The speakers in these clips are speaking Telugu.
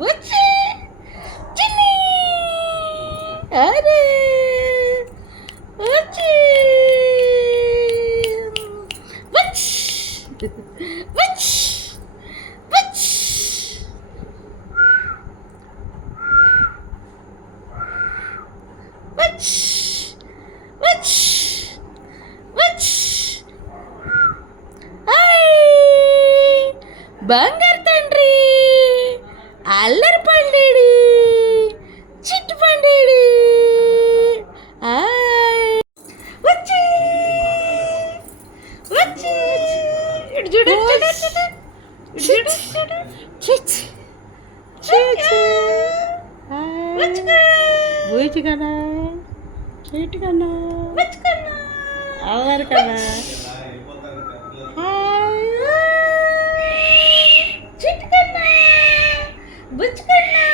వచ్చి చిన్ని అరే వచ్చి వచ్చి వచ్చి వచ్చి వచ్చి వచ్చి బంగారు తండ్రి అల్లరి పండేడి చిట్టు పండేడి వచ్చి వచ్చి ఇటు చూడు అల్లరి కదా చిట్టుకన్నా బుచ్చుకన్నా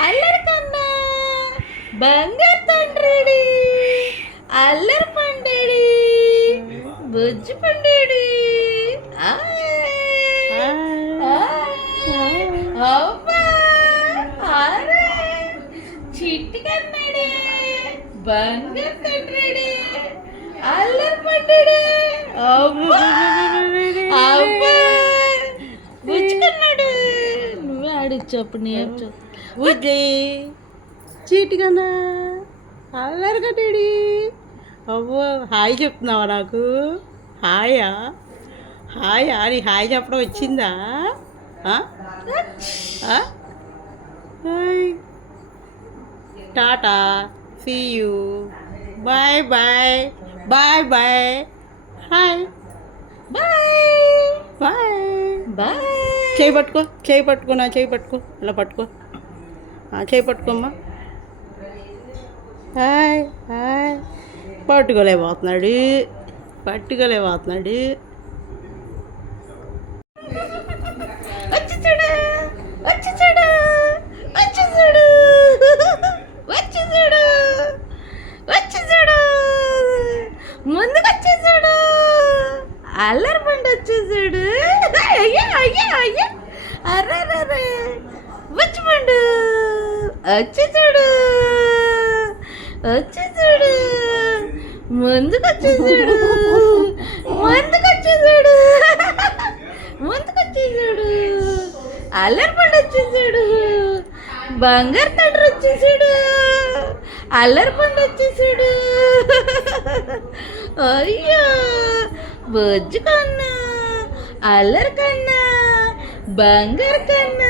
అల్లరి కన్నా బంగారు తండ్రిడి అల్లరి పండేడి బుజ్జి పండేడి చిట్టి కన్నాడే బంగారు తండ్రిడి అల్లరి పండేడి బుచ్చుకున్నాడు నువ్వే ఆడిచ్చు అప్పుడు నేను బుజ్జి చీటికన్నా అల్లరి కట్టేడి అవ్వో హాయ్ చెప్తున్నావా నాకు హాయా హాయా నీ హాయ్ చెప్పడం వచ్చిందా tata see you bye bye bye bye hi bye bye bye చేయి పట్టుకో నా చేయి పట్టుకో ఇలా పట్టుకో చేయి పట్టుకోమ్మా హాయ్ హాయ్ పట్టుకోలేకపోతున్నాడు వచ్చి చూడు వచ్చి చూడు వచ్చి చూడు వచ్చి చూడు వచ్చి చూడు ముందుకు వచ్చి చూడు అల్లరి పండు వచ్చి చూడు అయ్యా అయ్యా అయ్యా అర్రే వచ్చి పండు వచ్చి చూడు వచ్చి చూడు ముందుకొచ్చి చూడు ముందుకొచ్చి చూడు ముందుకొచ్చి చూడు అల్లరి పండు వచ్చి చూడు బంగారు తండ్రి వచ్చి చూడు అల్లరి పండు వచ్చి చూడు అయ్యో బొజ్జు కన్నా అల్లరి కన్నా బంగారు కన్నా